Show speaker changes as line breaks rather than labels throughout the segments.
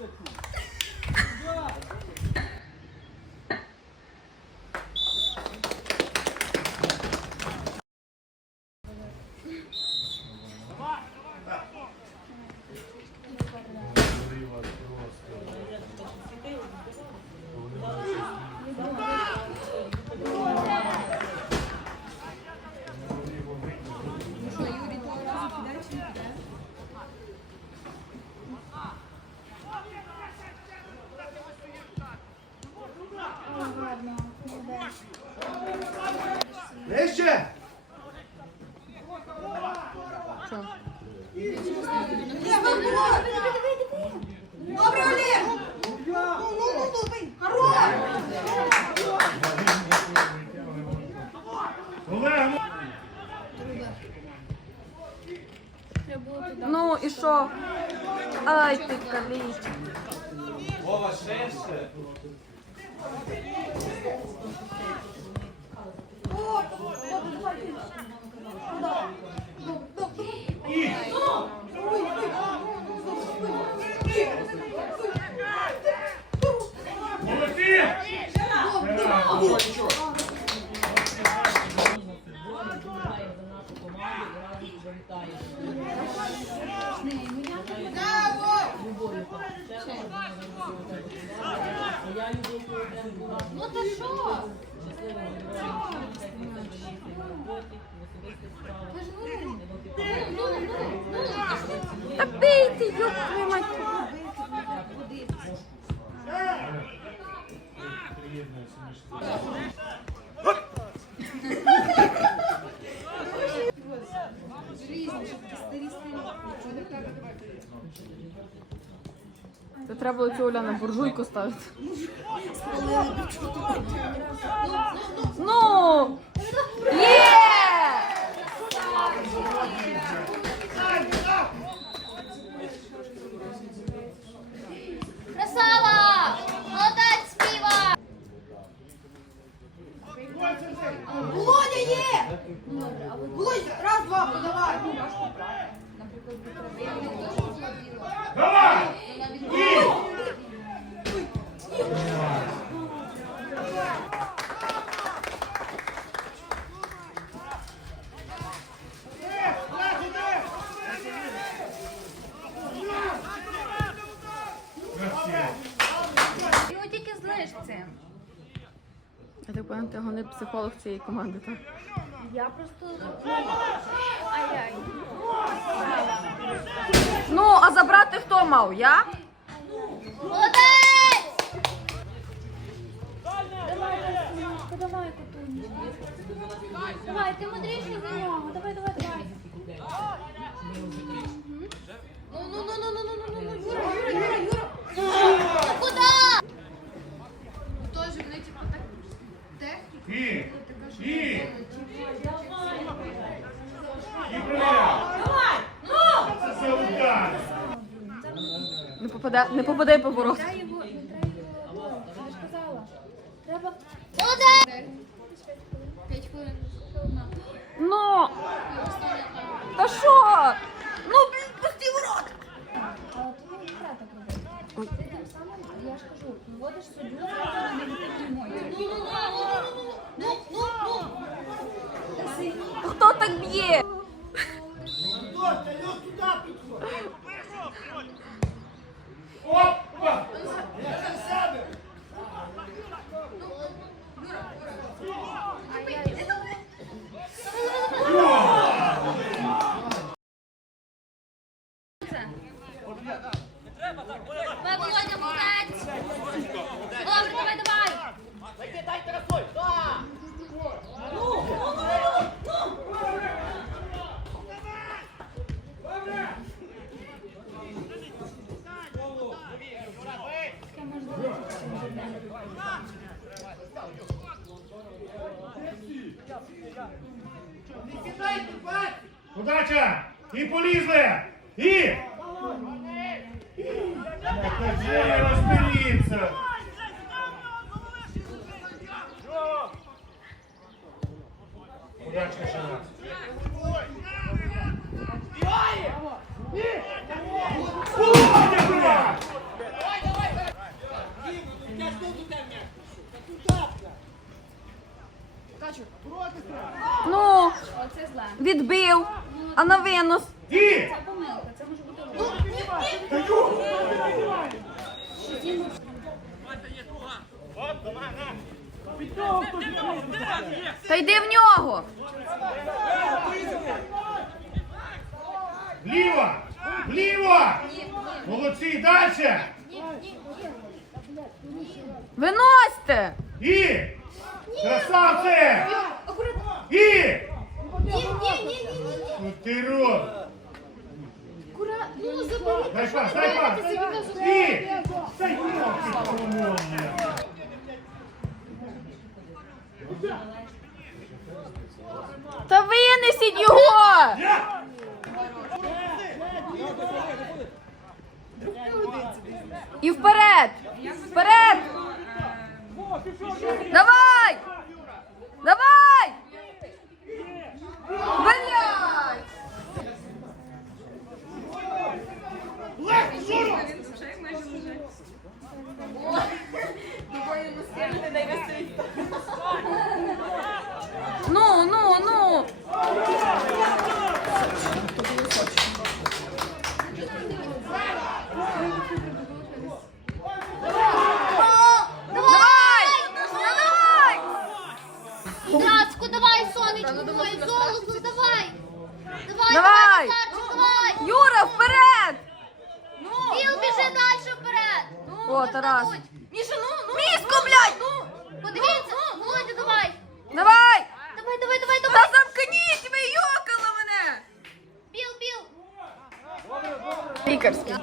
Merci. Що? Ай, ти каліч.
Вова, ширше!
О, добре, давай ти. Куда? Ну, добре. Ой, ой,
Молодці!
Ну ти що?
Та бийте, йоп твою мать. Це треба було цю Оля на буржуйку ставити.
Володя є! Володя, раз, два, подавай.
Наприклад, Давай! Головний психолог цієї команди, так?
Я просто... Ай-яй.
Ну, а забрати хто мав? Я?
Молодець!
Давай, котунечка. Давай, ти мудріший за нього. Давай, давай, давай.
Ну, ну, ну, ну, ну, ну, ну, ну, Юра, Юра, Юра, Юра.
Ну куди?
Тоже вони, типу, так техніку.
І! І! І провіряй! Це за удар!
Не попаде, не попадай по ворот.
Треба його, не треба його. Я ж казала. Треба! 5 хвилин.
Ну! Та що? Ну, блін, пусти ворот!
Але ти не треба так робити. Ти тим самим, я ж кажу, виводиш суддю негативні емоції.
Ну, ну, ну.
Хто так б'є?
Опа! Удача! І полізли! І! Накажи, розберіться! Удачка ще раз.
Качур.
Ну,
Оце зле.
відбив. А на винос.
І!
Це помилка, це може бути.
Та йди в нього.
Вліво! Вліво! Молодці, далі!
Виносьте.
І! Красавце!
Акуратно.
І!
Ні, ні, ні, ні, ні.
Ну ти роб!
Акуратно. Ну, забери.
Дай пас, дай пас! І! Дай пас.
Та винесіть його. І вперед. Вперед. Давай. Блядь. Ну, ну, ну. Давай! Давай!
Драцку, давай, сонечко моє, золото, давай. Давай,
Давай.
Назарчик, давай.
Юра, вперед!
Біл, біжи далі вперед.
О, Тарас.
Міша, ну, ну.
Мішку, блядь!
Подивіться, Володя, давай.
Давай!
Давай, давай, давай,
Та
давай.
замкніть, ви йокала мене!
Біл, біл.
Лікарський.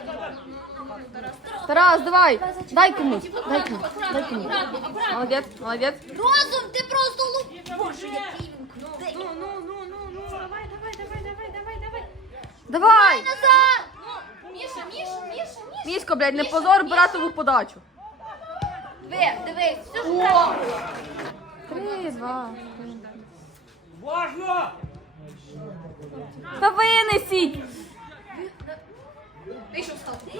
Тарас, давай! Дай комусь, дай комусь, дай комусь. Молодець, молодець.
Розум, ти просто луп. Боже, який він крутий.
Ну, ну, ну, ну, ну, давай, давай, давай, давай, давай, давай.
Давай!
Ну, Міша, Міша, Міша, Міша.
Місько, блядь, не позор братову подачу.
Диви, дивись, все ж правильно.
Три, два. Важно! Та винесіть!
Вийшов з хати.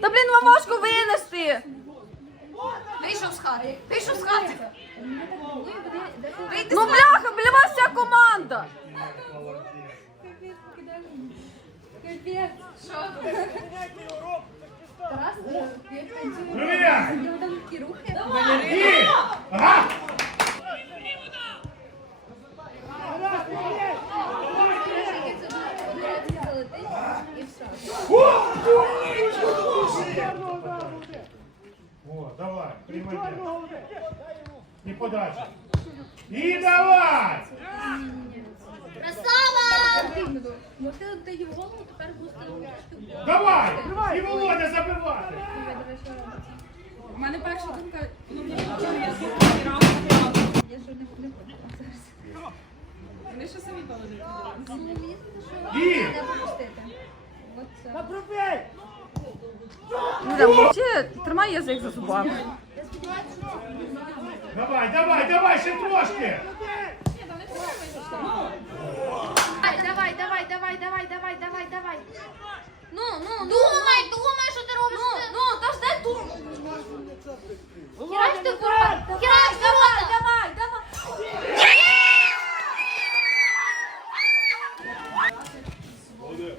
Та блін, вам
Тарас, як танцює?
Провіряй!
У нього там такі рухи.
І! Ага!
Як це буде залетить і все.
О, давай, приймай. І подача. І давай!
Красава!
Ну ти даю голову, тепер пустив.
Давай! І Володя забивати!
У мене перша думка, ну я що не Я що не не хочу. Вони що самі положили?
І!
Юля, мовчи, тримай язик за зубами.
Давай, давай, давай, ще трошки! 어디?